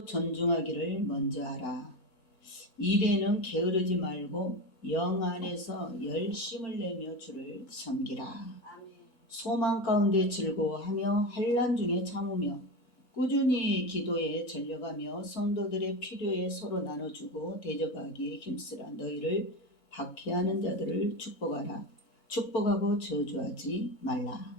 존중하기를 먼저 하라. 일에는 게으르지 말고 영 안에서 열심을 내며 주를 섬기라. 소망 가운데 즐거워하며 환난 중에 참으며 꾸준히 기도에 전력하며 성도들의 필요에 서로 나눠주고 대접하기에 힘쓰라. 너희를 박해하는 자들을 축복하라. 축복하고 저주하지 말라.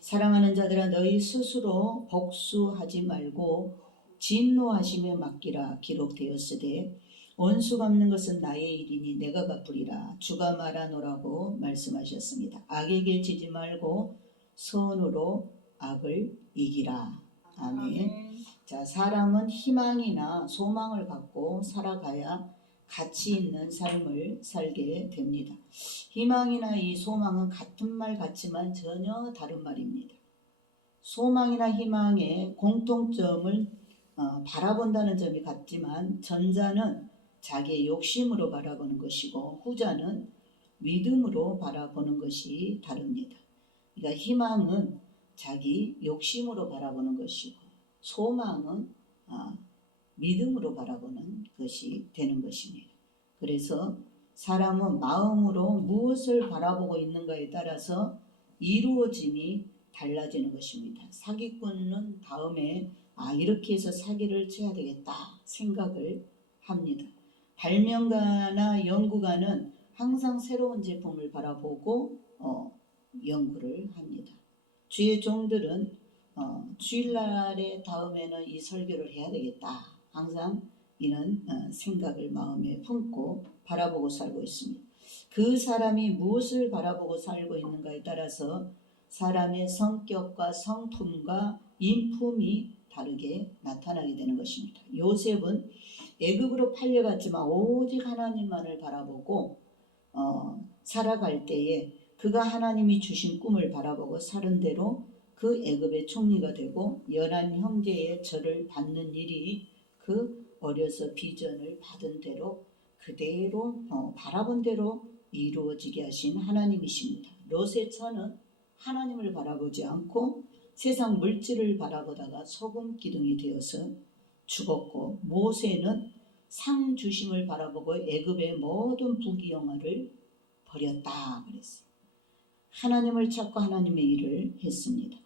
사랑하는 자들아, 너희 스스로 복수하지 말고 진노하심에 맡기라. 기록되었으되 원수 갚는 것은 나의 일이니 내가 갚으리라. 주가 말하노라고 말씀하셨습니다. 악에게 지지 말고 선으로 악을 이기라. 아멘. 자, 사람은 희망이나 소망을 갖고 살아가야 가치 있는 삶을 살게 됩니다. 희망이나 이 소망은 같은 말 같지만 전혀 다른 말입니다. 소망이나 희망의 공통점을 바라본다는 점이 같지만 전자는 자기의 욕심으로 바라보는 것이고 후자는 믿음으로 바라보는 것이 다릅니다. 그러니까 희망은 자기 욕심으로 바라보는 것이고 소망은 믿음으로 바라보는 것이 되는 것입니다. 그래서 사람은 마음으로 무엇을 바라보고 있는가에 따라서 이루어짐이 달라지는 것입니다. 사기꾼은 다음에 이렇게 해서 사기를 쳐야 되겠다 생각을 합니다. 발명가나 연구가는 항상 새로운 제품을 바라보고 연구를 합니다. 주의 종들은 주일날에 다음에는 이 설교를 해야 되겠다 항상 이런 생각을 마음에 품고 바라보고 살고 있습니다. 그 사람이 무엇을 바라보고 살고 있는가에 따라서 사람의 성격과 성품과 인품이 다르게 나타나게 되는 것입니다. 요셉은 애굽으로 팔려갔지만 오직 하나님만을 바라보고 살아갈 때에 그가 하나님이 주신 꿈을 바라보고 살은 대로 그 애굽의 총리가 되고 11 형제의 절을 받는 일이 그 어려서 비전을 받은 대로 그대로 바라본 대로 이루어지게 하신 하나님이십니다. 롯의 처는 하나님을 바라보지 않고 세상 물질을 바라보다가 소금 기둥이 되어서 죽었고 모세는 상 주심을 바라보고 애굽의 모든 부귀영화를 버렸다 그랬어요. 하나님을 찾고 하나님의 일을 했습니다.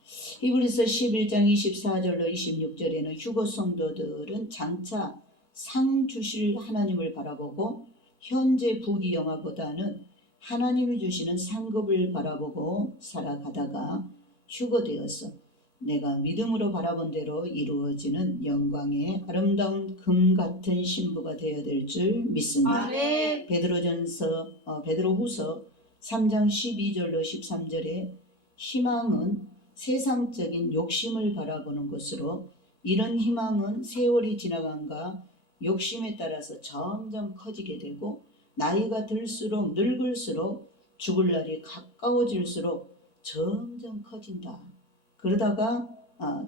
히브리서 11장 24절로 26절에는 휴거 성도들은 장차 상 주실 하나님을 바라보고 현재 부귀영화보다는 하나님이 주시는 상급을 바라보고 살아가다가 휴거되어서 내가 믿음으로 바라본 대로 이루어지는 영광의 아름다운 금 같은 신부가 되어야 될 줄 믿습니다. 아멘. 베드로후서 3장 12절로 13절에 희망은 세상적인 욕심을 바라보는 것으로 이런 희망은 세월이 지나간가 욕심에 따라서 점점 커지게 되고 나이가 들수록 늙을수록 죽을 날이 가까워질수록 점점 커진다. 그러다가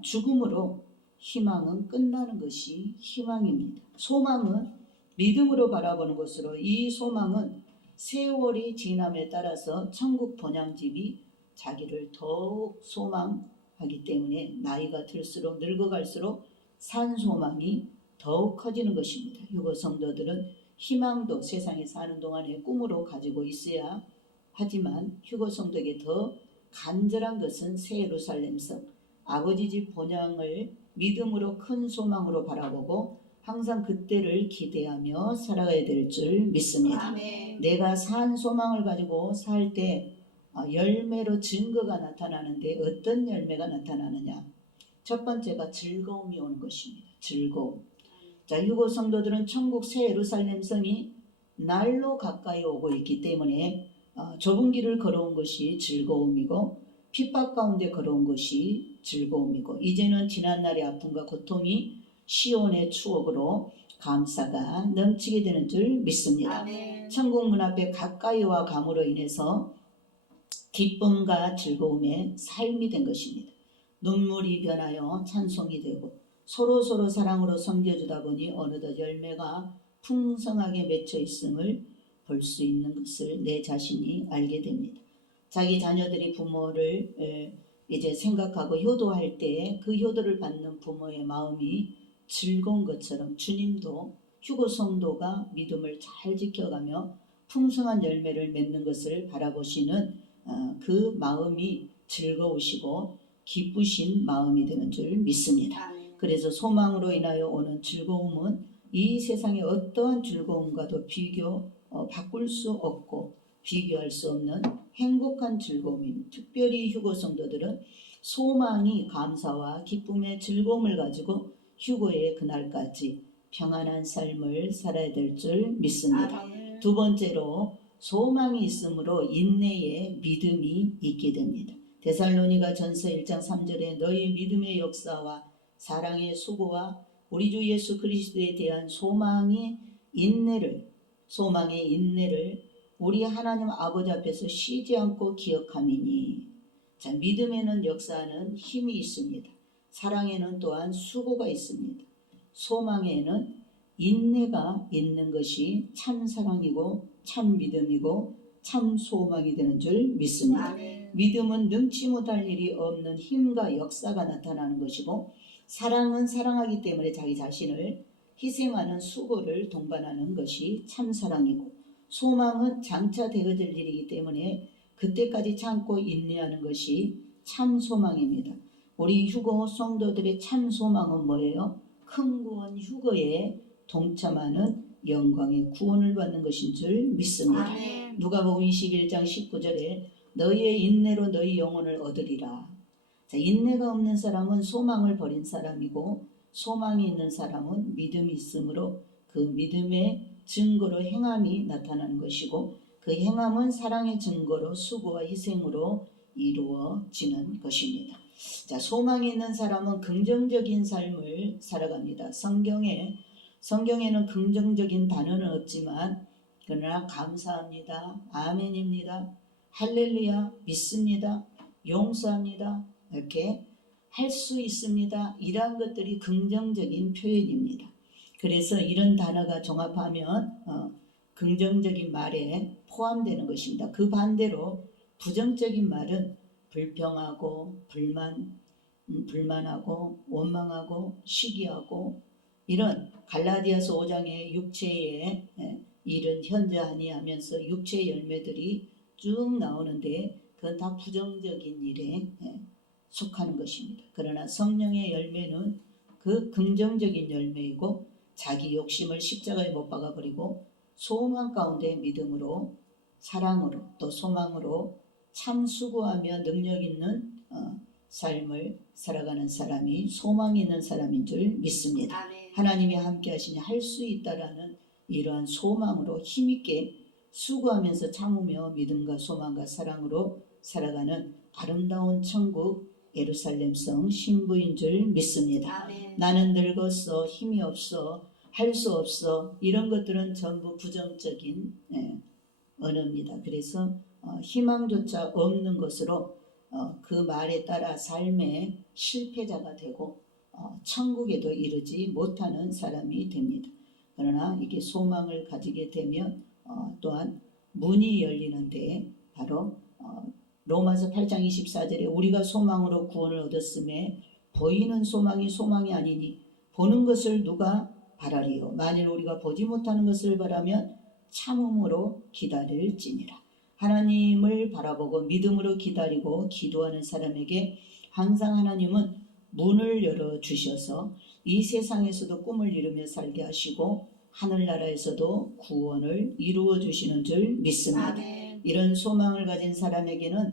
죽음으로 희망은 끝나는 것이 희망입니다. 소망은 믿음으로 바라보는 것으로 이 소망은 세월이 지남에 따라서 천국 본향집이 자기를 더욱 소망하기 때문에 나이가 들수록 늙어갈수록 산 소망이 더욱 커지는 것입니다. 유거 성도들은 희망도 세상에 사는 동안에 꿈으로 가지고 있어야 하지만 휴거 성도에게 더 간절한 것은 새 예루살렘 성 아버지 집 본향을 믿음으로 큰 소망으로 바라보고 항상 그때를 기대하며 살아가야 될 줄 믿습니다. 아멘. 내가 산 소망을 가지고 살 때 열매로 증거가 나타나는데 어떤 열매가 나타나느냐? 첫 번째가 즐거움이 오는 것입니다. 즐거움. 자, 유고 성도들은 천국 새 예루살렘 성이 날로 가까이 오고 있기 때문에 좁은 길을 걸어온 것이 즐거움이고 핍박 가운데 걸어온 것이 즐거움이고 이제는 지난날의 아픔과 고통이 시온의 추억으로 감사가 넘치게 되는 줄 믿습니다. 아멘. 천국 문 앞에 가까이와 감으로 인해서 기쁨과 즐거움의 삶이 된 것입니다. 눈물이 변하여 찬송이 되고 서로 사랑으로 섬겨주다 보니 어느덧 열매가 풍성하게 맺혀 있음을 볼 수 있는 것을 내 자신이 알게 됩니다. 자기 자녀들이 부모를 이제 생각하고 효도할 때 그 효도를 받는 부모의 마음이 즐거운 것처럼 주님도 휴거 성도가 믿음을 잘 지켜가며 풍성한 열매를 맺는 것을 바라보시는 그 마음이 즐거우시고 기쁘신 마음이 되는 줄 믿습니다. 그래서 소망으로 인하여 오는 즐거움은 이 세상의 어떠한 즐거움과도 바꿀 수 없고 비교할 수 없는 행복한 즐거움입니다. 특별히 휴거 성도들은 소망이 감사와 기쁨의 즐거움을 가지고 휴거의 그날까지 평안한 삶을 살아야 될 줄 믿습니다. 두 번째로 소망이 있으므로 인내에 믿음이 있게 됩니다. 데살로니가 전서 1장 3절에 너희 믿음의 역사와 사랑의 수고와 우리 주 예수 그리스도에 대한 소망의 인내를 우리 하나님 아버지 앞에서 쉬지 않고 기억함이니. 자, 믿음에는 역사하는 힘이 있습니다. 사랑에는 또한 수고가 있습니다. 소망에는 인내가 있는 것이 참 사랑이고 참 믿음이고 참 소망이 되는 줄 믿습니다. 믿음은 능치 못할 일이 없는 힘과 역사가 나타나는 것이고, 사랑은 사랑하기 때문에 자기 자신을 희생하는 수고를 동반하는 것이 참 사랑이고, 소망은 장차 되어질 일이기 때문에 그때까지 참고 인내하는 것이 참 소망입니다. 우리 휴거 성도들의 참 소망은 뭐예요? 큰 구원 휴거에 동참하는 영광의 구원을 받는 것인 줄 믿습니다. 누가복음 21장 19절에 너희의 인내로 너희 영혼을 얻으리라. 자, 인내가 없는 사람은 소망을 버린 사람이고, 소망이 있는 사람은 믿음이 있으므로 그 믿음의 증거로 행함이 나타나는 것이고, 그 행함은 사랑의 증거로 수고와 희생으로 이루어지는 것입니다. 자, 소망이 있는 사람은 긍정적인 삶을 살아갑니다. 성경에는 긍정적인 단어는 없지만, 그러나 감사합니다, 아멘입니다, 할렐루야, 믿습니다, 용서합니다, 이렇게 할 수 있습니다, 이러한 것들이 긍정적인 표현입니다. 그래서 이런 단어가 종합하면 긍정적인 말에 포함되는 것입니다. 그 반대로 부정적인 말은 불평하고 불만하고 원망하고 시기하고, 이런 갈라디아서 5장의 육체의 일은 현저하니 하면서 육체의 열매들이 쭉 나오는데, 그건 다 부정적인 일에 속하는 것입니다. 그러나 성령의 열매는 그 긍정적인 열매이고, 자기 욕심을 십자가에 못 박아버리고 소망 가운데 믿음으로 사랑으로 또 소망으로 참 수고하며 능력 있는 삶을 살아가는 사람이 소망 있는 사람인 줄 믿습니다. 하나님이 함께 하시니 할 수 있다라는 이러한 소망으로 힘있게 수고하면서 참으며 믿음과 소망과 사랑으로 살아가는 아름다운 천국 예루살렘성 신부인 줄 믿습니다. 나는 늙었어, 힘이 없어, 할 수 없어, 이런 것들은 전부 부정적인 언어입니다. 그래서 희망조차 없는 것으로 그 말에 따라 삶의 실패자가 되고 천국에도 이르지 못하는 사람이 됩니다. 그러나 이게 소망을 가지게 되면 또한 문이 열리는데, 바로 로마서 8장 24절에 우리가 소망으로 구원을 얻었음에 보이는 소망이 아니니 보는 것을 누가 바라리요. 만일 우리가 보지 못하는 것을 바라면 참음으로 기다릴지니라. 하나님을 바라보고 믿음으로 기다리고 기도하는 사람에게 항상 하나님은 문을 열어주셔서 이 세상에서도 꿈을 이루며 살게 하시고 하늘나라에서도 구원을 이루어 주시는 줄 믿습니다. 이런 소망을 가진 사람에게는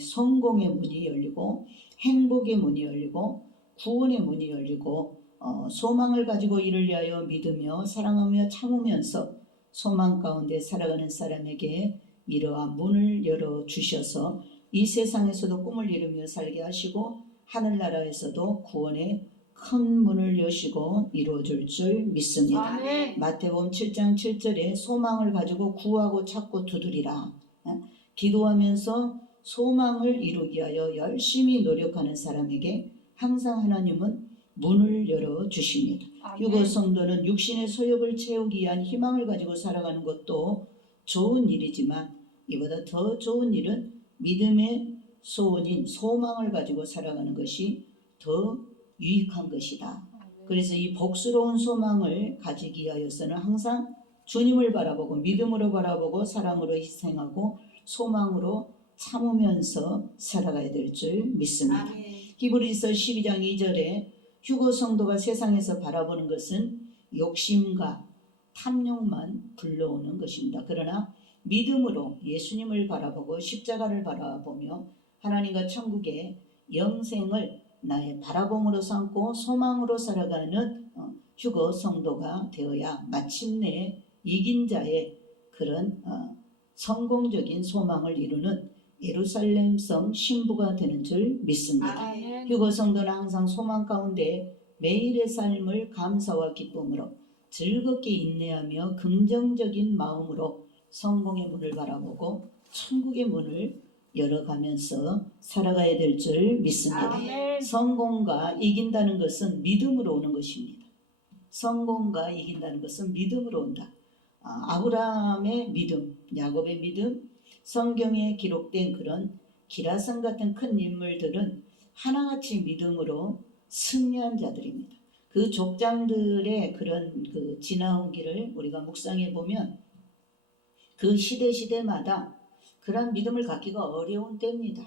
성공의 문이 열리고 행복의 문이 열리고 구원의 문이 열리고, 소망을 가지고 이를 위하여 믿으며 사랑하며 참으면서 소망 가운데 살아가는 사람에게 이러한 문을 열어주셔서 이 세상에서도 꿈을 이루며 살게 하시고 하늘나라에서도 구원의 큰 문을 여시고 이루어줄 줄 믿습니다. 마태복음 7장 7절에 소망을 가지고 구하고 찾고 두드리라. 기도하면서 소망을 이루기 위하여 열심히 노력하는 사람에게 항상 하나님은 문을 열어주십니다. 휴거 성도는 육신의 소욕을 채우기 위한 희망을 가지고 살아가는 것도 좋은 일이지만, 이보다 더 좋은 일은 믿음의 소원인 소망을 가지고 살아가는 것이 더 유익한 것이다. 그래서 이 복스러운 소망을 가지기 위하여서는 항상 주님을 바라보고 믿음으로 바라보고 사랑으로 희생하고 소망으로 참으면서 살아가야 될 줄 믿습니다. 히브리서 12장 2절에 휴거 성도가 세상에서 바라보는 것은 욕심과 탐욕만 불러오는 것입니다. 그러나 믿음으로 예수님을 바라보고 십자가를 바라보며 하나님과 천국의 영생을 나의 바라봄으로 삼고 소망으로 살아가는 휴거 성도가 되어야 마침내 이긴 자의 그런 성공적인 소망을 이루는 예루살렘성 신부가 되는 줄 믿습니다. 휴거 성도는 항상 소망 가운데 매일의 삶을 감사와 기쁨으로 즐겁게 인내하며 긍정적인 마음으로 성공의 문을 바라보고 천국의 문을 열어가면서 살아가야 될 줄 믿습니다. 성공과 이긴다는 것은 믿음으로 오는 것입니다. 성공과 이긴다는 것은 믿음으로 온다. 아브라함의 믿음, 야곱의 믿음, 성경에 기록된 그런 기라성 같은 큰 인물들은 하나같이 믿음으로 승리한 자들입니다. 그 족장들의 그런 그 지나온 길을 우리가 묵상해 보면 그 시대마다 그런 믿음을 갖기가 어려운 때입니다.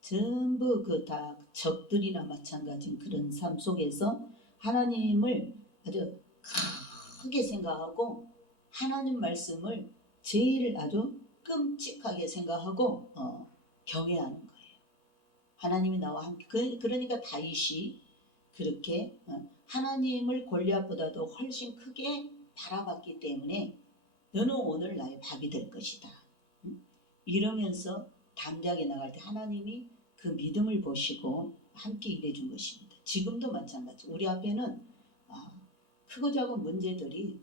전부 그 다 적들이나 마찬가지인 그런 삶 속에서 하나님을 아주 크게 생각하고 하나님 말씀을 제일 아주 끔찍하게 생각하고 경외하는 거예요. 하나님이 나와 함께 그러니까 다윗이 그렇게 하나님을 골리앗보다도 훨씬 크게 바라봤기 때문에 너는 오늘 나의 밥이 될 것이다. 이러면서 담대하게 나갈 때 하나님이 그 믿음을 보시고 함께 일해준 것입니다. 지금도 마찬가지. 우리 앞에는 크고 작은 문제들이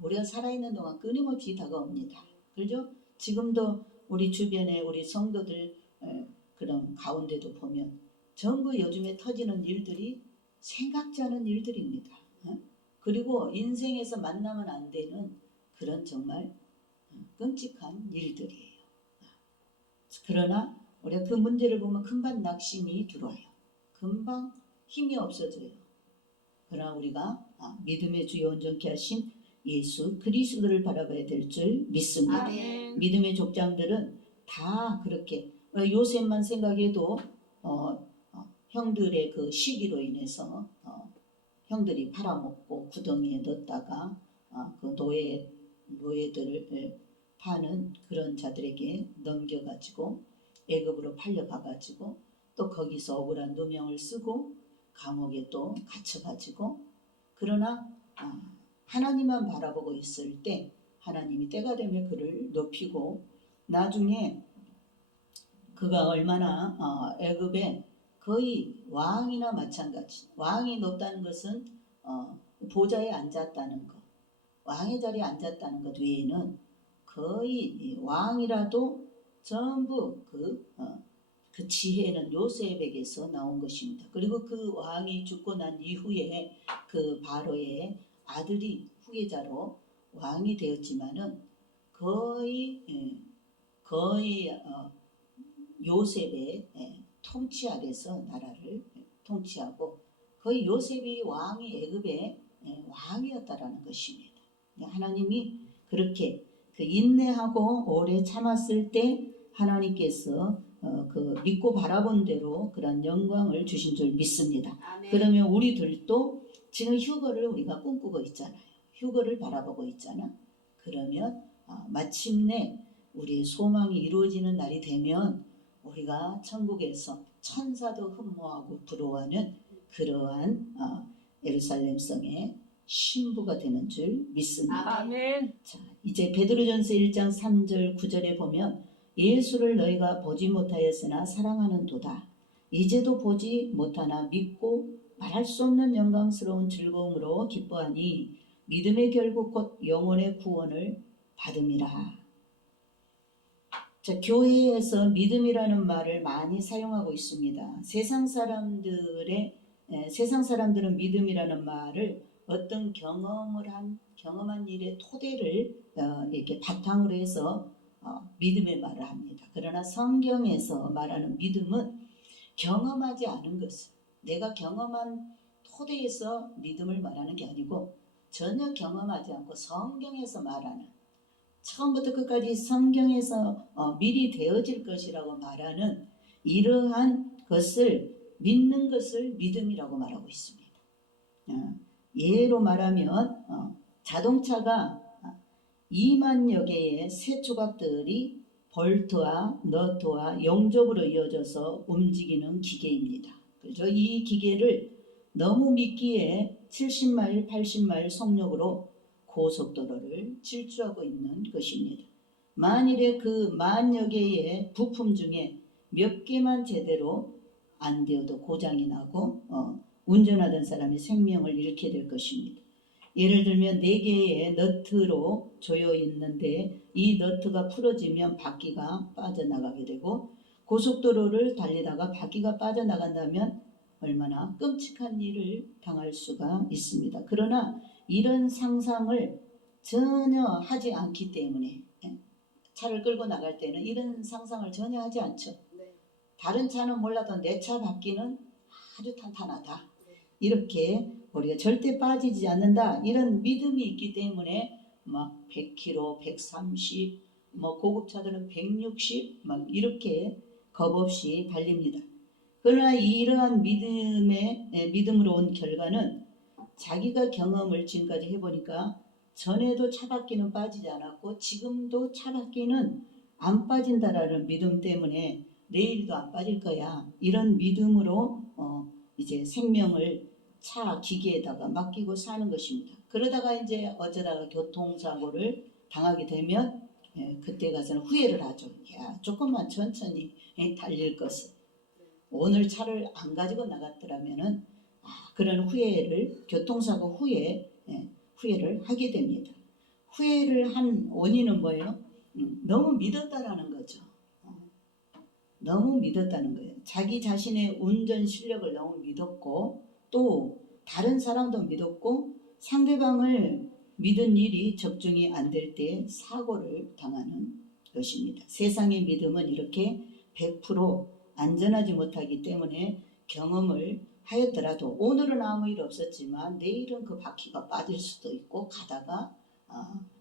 우리가 살아있는 동안 끊임없이 다가옵니다. 그렇죠? 지금도 우리 주변에 우리 성도들 그런 가운데도 보면 전부 요즘에 터지는 일들이 생각지 않은 일들입니다. 그리고 인생에서 만나면 안 되는 그런 정말 끔찍한 일들이에요. 그러나 우리가 그 문제를 보면 금방 낙심이 들어와요. 금방 힘이 없어져요. 그러나 우리가 믿음의 주요 온전케 하신 예수 그리스도를 바라봐야 될 줄 믿습니다. 믿음의 족장들은 다 그렇게 요셉만 생각해도 형들의 그 시기로 인해서 형들이 팔아먹고 구덩이에 넣었다가 그 노예들을 파는 그런 자들에게 넘겨가지고 애굽으로 팔려가가지고 또 거기서 억울한 누명을 쓰고 감옥에 또 갇혀가지고 그러나 하나님만 바라보고 있을 때 하나님이 때가 되면 그를 높이고 나중에 그가 얼마나 애굽에 거의 왕이나 마찬가지. 왕이 높다는 것은 보좌에 앉았다는 것, 왕의 자리에 앉았다는 것 외에는 거의 왕이라도 전부 그 지혜는 요셉에게서 나온 것입니다. 그리고 그 왕이 죽고 난 이후에 그 바로의 아들이 후계자로 왕이 되었지만은 거의 요셉의 통치 아래서 나라를 통치하고 거의 요셉이 왕이 애굽의 왕이었다라는 것입니다. 하나님이 그렇게 그 인내하고 오래 참았을 때 하나님께서 그 믿고 바라본 대로 그런 영광을 주신 줄 믿습니다. 아멘. 그러면 우리들도 지금 휴거를 우리가 꿈꾸고 있잖아요. 휴거를 바라보고 있잖아. 그러면 마침내 우리의 소망이 이루어지는 날이 되면 우리가 천국에서 천사도 흠모하고 부러워하는 그러한 예루살렘성의 신부가 되는 줄 믿습니다. 아멘. 자, 이제 베드로전서 1장 3절 9절에 보면 예수를 너희가 보지 못하였으나 사랑하는 도다. 이제도 보지 못하나 믿고 말할 수 없는 영광스러운 즐거움으로 기뻐하니 믿음의 결국 곧 영혼의 구원을 받음이라. 자, 교회에서 믿음이라는 말을 많이 사용하고 있습니다. 세상 사람들은 믿음이라는 말을 어떤 경험한 일의 토대를 이렇게 바탕으로 해서 믿음의 말을 합니다. 그러나 성경에서 말하는 믿음은 경험하지 않은 것을 내가 경험한 토대에서 믿음을 말하는 게 아니고 전혀 경험하지 않고 성경에서 말하는, 처음부터 끝까지 성경에서 미리 되어질 것이라고 말하는 이러한 것을 믿는 것을 믿음이라고 말하고 있습니다. 예로 말하면 자동차가 2만여 개의 새 조각들이 볼트와 너트와 용접으로 이어져서 움직이는 기계입니다. 그래서 이 기계를 너무 믿기에 70마일, 80마일 속력으로 고속도로를 질주하고 있는 것입니다. 만일에 그 만여 개의 부품 중에 몇 개만 제대로 안 되어도 고장이 나고 운전하던 사람이 생명을 잃게 될 것입니다. 예를 들면 4개의 너트로 조여 있는데 이 너트가 풀어지면 바퀴가 빠져나가게 되고, 고속도로를 달리다가 바퀴가 빠져나간다면 얼마나 끔찍한 일을 당할 수가 있습니다. 그러나 이런 상상을 전혀 하지 않기 때문에 차를 끌고 나갈 때는 이런 상상을 전혀 하지 않죠. 다른 차는 몰라도 내 차 바퀴는 아주 탄탄하다, 이렇게 우리가 절대 빠지지 않는다, 이런 믿음이 있기 때문에 막 100km, 130, 고급차들은 160 막 이렇게 겁없이 달립니다. 그러나 이러한 믿음으로 온 결과는 자기가 경험을 지금까지 해보니까 전에도 차 바퀴는 빠지지 않았고 지금도 차 바퀴는 안 빠진다라는 믿음 때문에 내일도 안 빠질 거야, 이런 믿음으로 이제 생명을 차 기계에다가 맡기고 사는 것입니다. 그러다가 이제 어쩌다가 교통사고를 당하게 되면 그때 가서는 후회를 하죠. 야, 조금만 천천히 달릴 것을. 오늘 차를 안 가지고 나갔더라면은 그런 후회를, 교통사고 후에 후회를 하게 됩니다. 후회를 한 원인은 뭐예요? 너무 믿었다라는 거죠. 너무 믿었다는 거예요. 자기 자신의 운전 실력을 너무 믿었고, 또 다른 사람도 믿었고, 상대방을 믿은 일이 적중이 안 될 때 사고를 당하는 것입니다. 세상의 믿음은 이렇게 100% 안전하지 못하기 때문에 경험을 하였더라도 오늘은 아무 일 없었지만 내일은 그 바퀴가 빠질 수도 있고, 가다가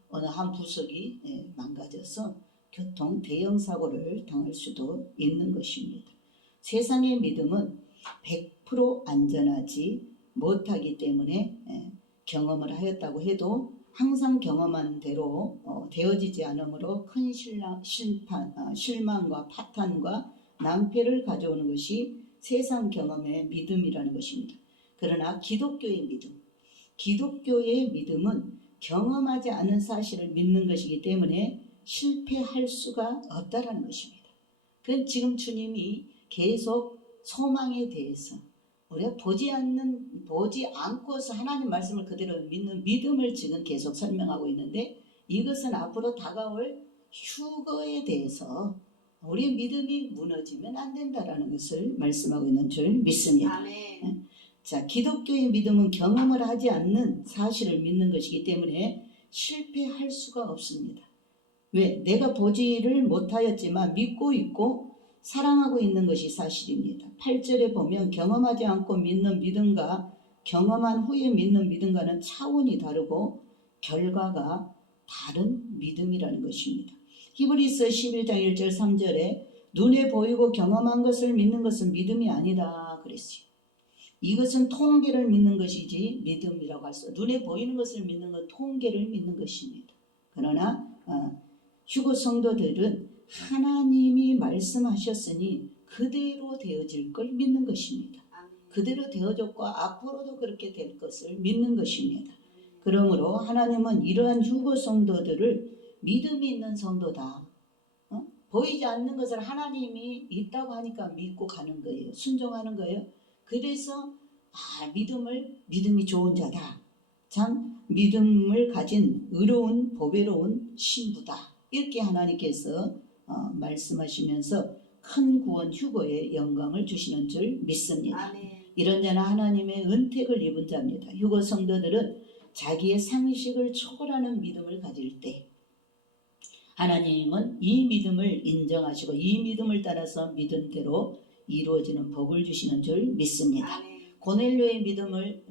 어느 한 부석이 망가져서 교통 대형 사고를 당할 수도 있는 것입니다. 세상의 믿음은 100% 안전하지 못하기 때문에 경험을 하였다고 해도 항상 경험한 대로 되어지지 않으므로 큰 실망과 파탄과 낭패를 가져오는 것이 세상 경험의 믿음이라는 것입니다. 그러나 기독교의 믿음은 경험하지 않은 사실을 믿는 것이기 때문에 실패할 수가 없다라는 것입니다. 그건 지금 주님이 계속 소망에 대해서 우리가 보지 않고서 하나님 말씀을 그대로 믿는 믿음을 지금 계속 설명하고 있는데, 이것은 앞으로 다가올 휴거에 대해서 우리의 믿음이 무너지면 안 된다라는 것을 말씀하고 있는 줄 믿습니다. 아멘. 자, 기독교의 믿음은 경험을 하지 않는 사실을 믿는 것이기 때문에 실패할 수가 없습니다. 왜? 내가 보지를 못하였지만 믿고 있고 사랑하고 있는 것이 사실입니다. 8절에 보면 경험하지 않고 믿는 믿음과 경험한 후에 믿는 믿음과는 차원이 다르고 결과가 다른 믿음이라는 것입니다. 히브리서 11장 1절 3절에 눈에 보이고 경험한 것을 믿는 것은 믿음이 아니다 그랬어요. 이것은 통계를 믿는 것이지 믿음이라고 할 수 없어요. 눈에 보이는 것을 믿는 건 통계를 믿는 것입니다. 그러나 휴거 성도들은 하나님이 말씀하셨으니 그대로 되어질 걸 믿는 것입니다. 그대로 되어졌고 앞으로도 그렇게 될 것을 믿는 것입니다. 그러므로 하나님은 이러한 휴거 성도들을 믿음이 있는 성도다, 보이지 않는 것을 하나님이 있다고 하니까 믿고 가는 거예요. 순종하는 거예요. 그래서 믿음이 좋은 자다, 참 믿음을 가진 의로운 보배로운 신부다, 이렇게 하나님께서 말씀하시면서 큰 구원 휴거의 영광을 주시는 줄 믿습니다. 아멘. 이런 자는 하나님의 은택을 입은 자입니다. 휴거 성도들은 자기의 상식을 초월하는 믿음을 가질 때 하나님은 이 믿음을 인정하시고 이 믿음을 따라서 믿음대로 이루어지는 복을 주시는 줄 믿습니다. 아멘. 고넬료의 믿음을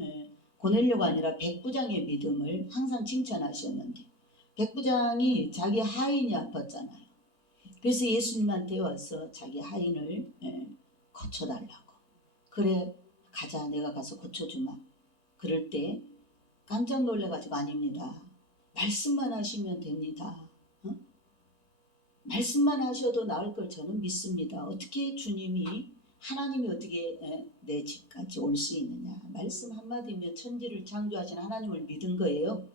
고넬료가 아니라 백부장의 믿음을 항상 칭찬하셨는데 백부장이 자기 하인이 아팠잖아요. 그래서 예수님한테 와서 자기 하인을 고쳐달라고. 그래 가자 내가 가서 고쳐주마. 그럴 때 깜짝 놀래가지고 아닙니다. 말씀만 하시면 됩니다. 말씀만 하셔도 나을 걸 저는 믿습니다. 어떻게 주님이 하나님이 어떻게 내 집까지 올 수 있느냐. 말씀 한마디면 천지를 창조하신 하나님을 믿은 거예요.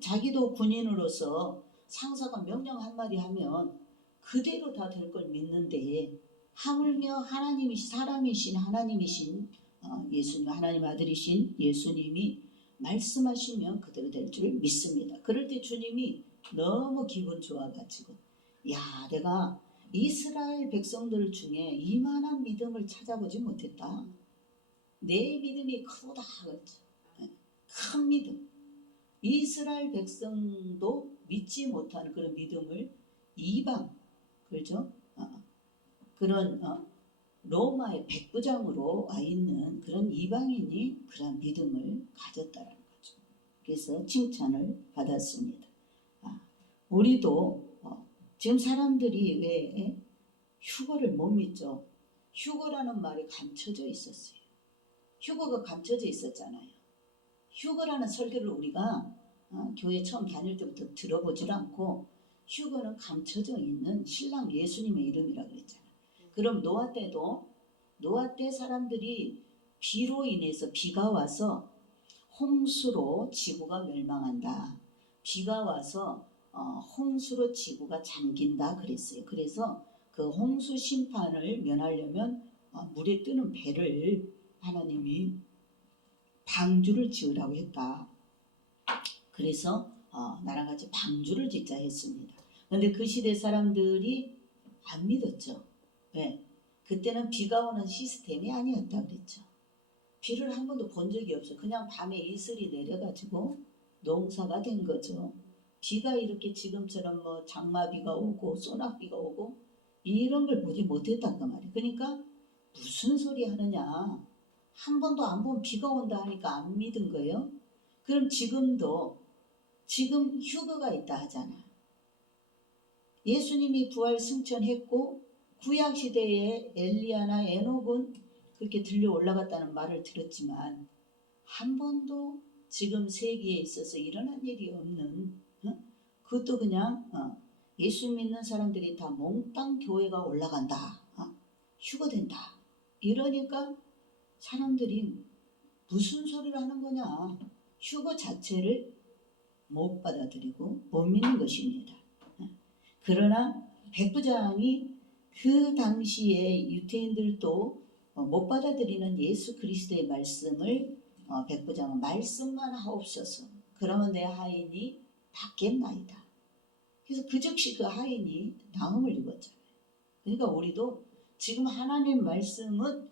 자기도 군인으로서 상사가 명령 한마디 하면 그대로 다 될 걸 믿는데 하물며 사람이신 하나님이신 예수님 하나님 아들이신 예수님이 말씀하시면 그대로 될 줄 믿습니다. 그럴 때 주님이 너무 기분 좋아가지고 야 내가 이스라엘 백성들 중에 이만한 믿음을 찾아보지 못했다. 내 믿음이 크다. 그렇죠. 큰 믿음. 이스라엘 백성도 믿지 못하는 그런 믿음을 이방 그렇죠? 그런 로마의 백부장으로 와 있는 그런 이방인이 그런 믿음을 가졌다는 거죠. 그래서 칭찬을 받았습니다. 우리도 지금 사람들이 왜 휴거를 못 믿죠? 휴거라는 말이 감춰져 있었어요. 휴거가 감춰져 있었잖아요. 휴거라는 설교를 우리가 교회 처음 다닐 때부터 들어보질 않고 휴거는 감춰져 있는 신랑 예수님의 이름이라고 그랬잖아요. 그럼 노아 때도 노아 때 사람들이 비로 인해서 비가 와서 홍수로 지구가 멸망한다. 비가 와서 홍수로 지구가 잠긴다 그랬어요. 그래서 그 홍수 심판을 면하려면 물에 뜨는 배를 하나님이 방주를 지으라고 했다. 그래서 나랑 같이 방주를 짓자 했습니다. 그런데 그 시대 사람들이 안 믿었죠. 왜? 그때는 비가 오는 시스템이 아니었다 그랬죠. 비를 한 번도 본 적이 없어. 그냥 밤에 이슬이 내려가지고 농사가 된 거죠. 비가 이렇게 지금처럼 뭐 장마비가 오고 소낙비가 오고 이런 걸 보지 못했단 말이에요. 그러니까 무슨 소리 하느냐. 한 번도 안 본 비가 온다 하니까 안 믿은 거예요. 그럼 지금 휴거가 있다 하잖아. 예수님이 부활 승천했고 구약시대에 엘리야나 에녹은 그렇게 들려 올라갔다는 말을 들었지만 한 번도 지금 세계에 있어서 일어난 일이 없는 그것도 그냥 예수 믿는 사람들이 다 몽땅 교회가 올라간다. 휴거된다. 이러니까 사람들이 무슨 소리를 하는 거냐. 휴거 자체를 못 받아들이고 못 믿는 것입니다. 그러나 백부장이 그 당시에 유대인들도 못 받아들이는 예수 그리스도의 말씀을 백부장은 말씀만 하옵소서. 그러면 내 하인이 낫겠나이다. 그래서 그 즉시 그 하인이 나음을 입었잖아요. 그러니까 우리도 지금 하나님 말씀은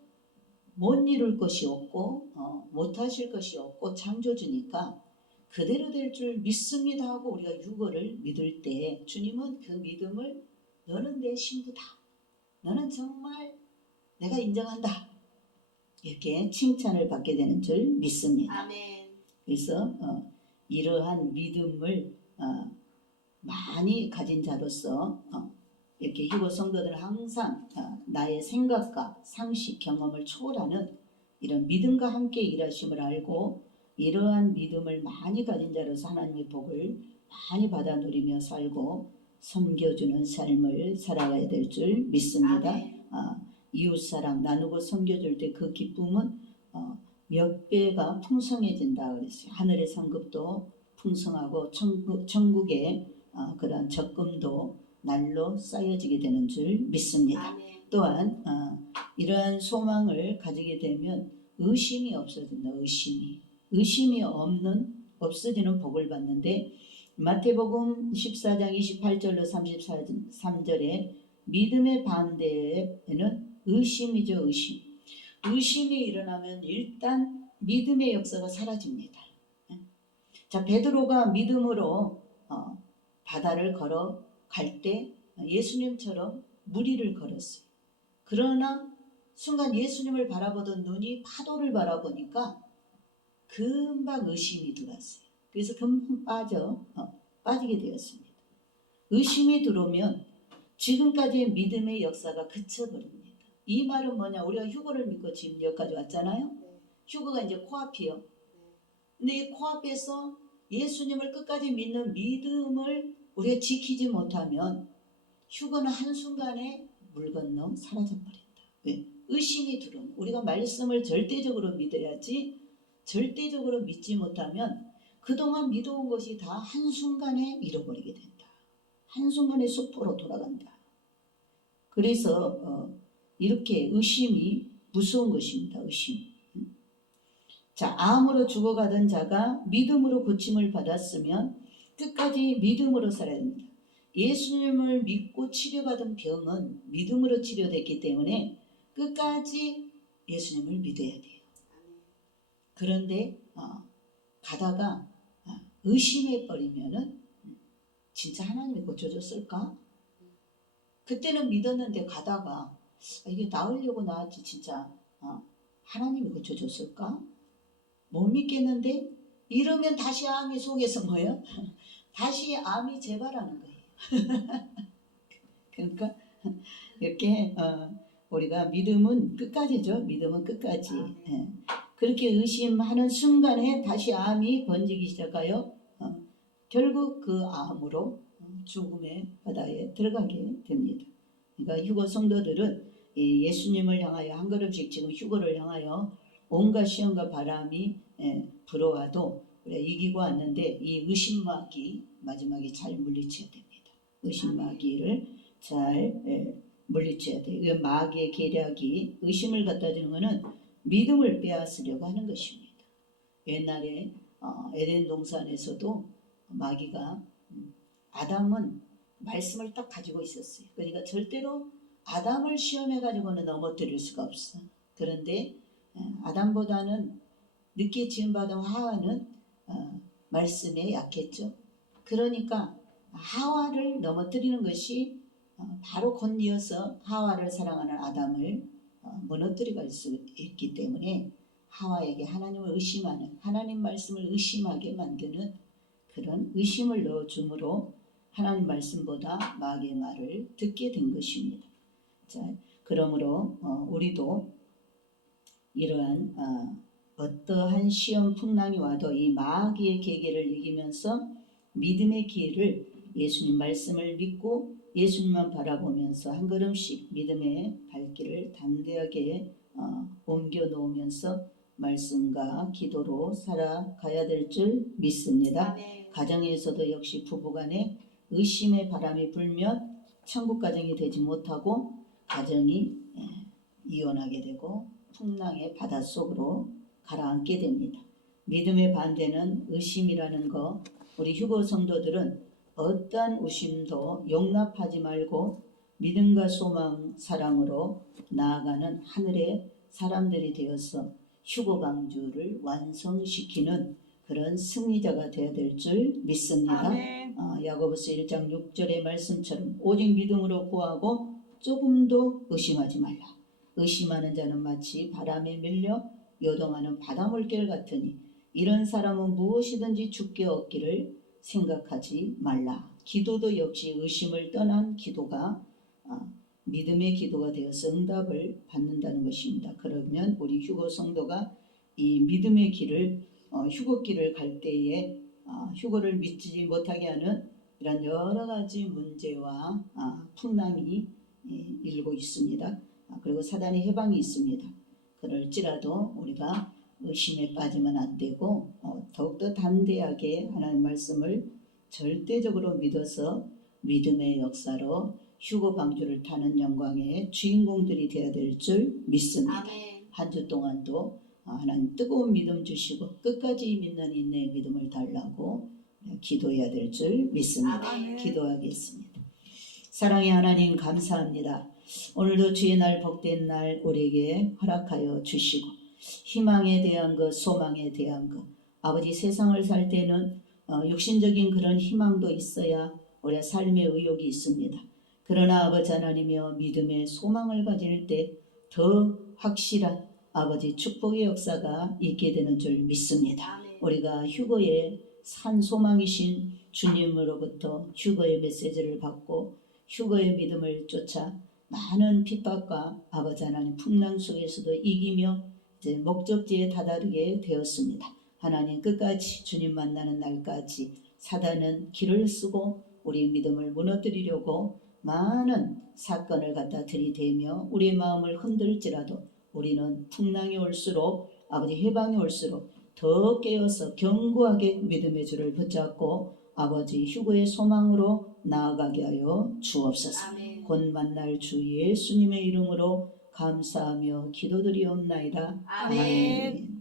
못 이룰 것이 없고 못하실 것이 없고 창조주니까 그대로 될 줄 믿습니다 하고 우리가 유거를 믿을 때 주님은 그 믿음을 너는 내 신부다. 너는 정말 내가 인정한다. 이렇게 칭찬을 받게 되는 줄 믿습니다. 아멘. 그래서 이러한 믿음을 많이 가진 자로서 이렇게 휴거 성도들은 항상 나의 생각과 상식 경험을 초월하는 이런 믿음과 함께 일하심을 알고 이러한 믿음을 많이 가진 자로서 하나님의 복을 많이 받아 누리며 살고 섬겨주는 삶을 살아가야 될 줄 믿습니다. 이웃사랑 나누고 섬겨줄 때 그 기쁨은 몇 배가 풍성해진다 그랬어요. 하늘의 상급도 풍성하고 천국의 그런 적금도 날로 쌓여지게 되는 줄 믿습니다. 아멘. 또한 이러한 소망을 가지게 되면 의심이 없어진다. 의심이 없어지는 복을 받는데 마태복음 14장 28절로 33절에 믿음의 반대에는 의심이죠. 의심이 일어나면 일단 믿음의 역사가 사라집니다. 자, 베드로가 믿음으로 바다를 걸어갈 때 예수님처럼 무리를 걸었어요. 그러나 순간 예수님을 바라보던 눈이 파도를 바라보니까 금방 의심이 들어왔어요. 그래서 금방 빠지게 되었습니다. 의심이 들어오면 지금까지의 믿음의 역사가 그쳐버립니다. 이 말은 뭐냐? 우리가 휴거를 믿고 지금 여기까지 왔잖아요. 휴거가 이제 코앞이요. 근데 이 코앞에서 예수님을 끝까지 믿는 믿음을 우리가 지키지 못하면 휴거는 한순간에 물 건너 사라져버린다. 왜? 의심이 들어오면 우리가 말씀을 절대적으로 믿어야지, 절대적으로 믿지 못하면 그동안 믿어온 것이 다 한순간에 잃어버리게 된다. 한순간에 수포로 돌아간다. 그래서 이렇게 의심이 무서운 것입니다. 의심. 자, 암으로 죽어가던 자가 믿음으로 고침을 받았으면 끝까지 믿음으로 살아야 됩니다. 예수님을 믿고 치료받은 병은 믿음으로 치료됐기 때문에 끝까지 예수님을 믿어야 돼요. 그런데 가다가 의심해버리면은 진짜 하나님이 고쳐줬을까? 그때는 믿었는데 가다가 이게 나으려고 나왔지 진짜 하나님이 고쳐줬을까? 못 믿겠는데 이러면 다시 암이 속에서 뭐예요? 다시 암이 재발하는 거예요. 그러니까 이렇게 우리가 믿음은 끝까지죠. 믿음은 끝까지. 예. 그렇게 의심하는 순간에 다시 암이 번지기 시작하여 결국 그 암으로 죽음의 바다에 들어가게 됩니다. 그러니까 휴거 성도들은 예수님을 향하여 한 걸음씩 지금 휴거를 향하여 온갖 시험과 바람이 불어와도 우리가 이기고 왔는데 이 의심마귀 마지막에 잘 물리쳐야 됩니다. 의심마귀를 잘 물리쳐야 돼요. 이 마귀의 계략이 의심을 갖다 주는 것은 믿음을 빼앗으려고 하는 것입니다. 옛날에 에덴 동산에서도 마귀가 아담은 말씀을 딱 가지고 있었어요. 그러니까 절대로 아담을 시험해 가지고는 넘어뜨릴 수가 없어. 그런데 아담보다는 늦게 지음받은 하와는 말씀에 약했죠. 그러니까 하와를 넘어뜨리는 것이 바로 곧이어서 하와를 사랑하는 아담을 무너뜨리게 할 수 있기 때문에 하와에게 하나님을 의심하는, 하나님 말씀을 의심하게 만드는 그런 의심을 넣어줌으로 하나님 말씀보다 마귀의 말을 듣게 된 것입니다. 자, 그러므로 우리도 이러한 어떠한 시험 풍랑이 와도 이 마귀의 계계를 이기면서 믿음의 길을 예수님 말씀을 믿고 예수님만 바라보면서 한 걸음씩 믿음의 발길을 담대하게 옮겨 놓으면서 말씀과 기도로 살아가야 될 줄 믿습니다. 아멘. 가정에서도 역시 부부간에 의심의 바람이 불면 천국 가정이 되지 못하고 가정이 이혼하게 되고 풍랑의 바닷속으로 가라앉게 됩니다. 믿음의 반대는 의심이라는 거, 우리 휴거 성도들은 어떠한 의심도 용납하지 말고 믿음과 소망, 사랑으로 나아가는 하늘의 사람들이 되어서 휴거 방주를 완성시키는 그런 승리자가 되어야 될 줄 믿습니다. 야고보서 1장 6절의 말씀처럼 오직 믿음으로 구하고 조금도 의심하지 말라. 의심하는 자는 마치 바람에 밀려 요동하는 바닷물결 같으니 이런 사람은 무엇이든지 죽게 얻기를 생각하지 말라. 기도도 역시 의심을 떠난 기도가 믿음의 기도가 되어서 응답을 받는다는 것입니다. 그러면 우리 휴거 성도가 이 믿음의 길을 휴거길을 갈 때에 휴거를 믿지 못하게 하는 이런 여러 가지 문제와 풍랑이 일고 있습니다. 그리고 사단의 해방이 있습니다. 그럴지라도 우리가 의심에 빠지면 안 되고 더욱더 담대하게 하나님 말씀을 절대적으로 믿어서 믿음의 역사로 휴거 방주를 타는 영광의 주인공들이 되어야 될 줄 믿습니다. 한 주 동안도 하나님 뜨거운 믿음 주시고 끝까지 믿는 인내의 믿음을 달라고 기도해야 될 줄 믿습니다. 아멘. 기도하겠습니다. 사랑의 하나님 감사합니다. 오늘도 주의 날 복된 날 우리에게 허락하여 주시고 희망에 대한 것, 소망에 대한 것, 아버지 세상을 살 때는 육신적인 그런 희망도 있어야 우리의 삶의 의욕이 있습니다. 그러나 아버지 하나님이여 믿음의 소망을 가질 때 더 확실한 아버지 축복의 역사가 있게 되는 줄 믿습니다. 아멘. 우리가 휴거의 산 소망이신 주님으로부터 휴거의 메시지를 받고 휴거의 믿음을 쫓아 많은 핍박과 아버지 하나님 풍랑 속에서도 이기며 이제 목적지에 다다르게 되었습니다. 하나님 끝까지 주님 만나는 날까지 사단은 길을 쓰고 우리 믿음을 무너뜨리려고 많은 사건을 갖다 들이대며 우리의 마음을 흔들지라도 우리는 풍랑이 올수록 아버지 해방이 올수록 더 깨어서 견고하게 믿음의 줄을 붙잡고 아버지 휴거의 소망으로 나아가게 하여 주옵소서. 아멘. 곧 만날 주 예수님의 이름으로 감사하며 기도드리옵나이다. 아멘.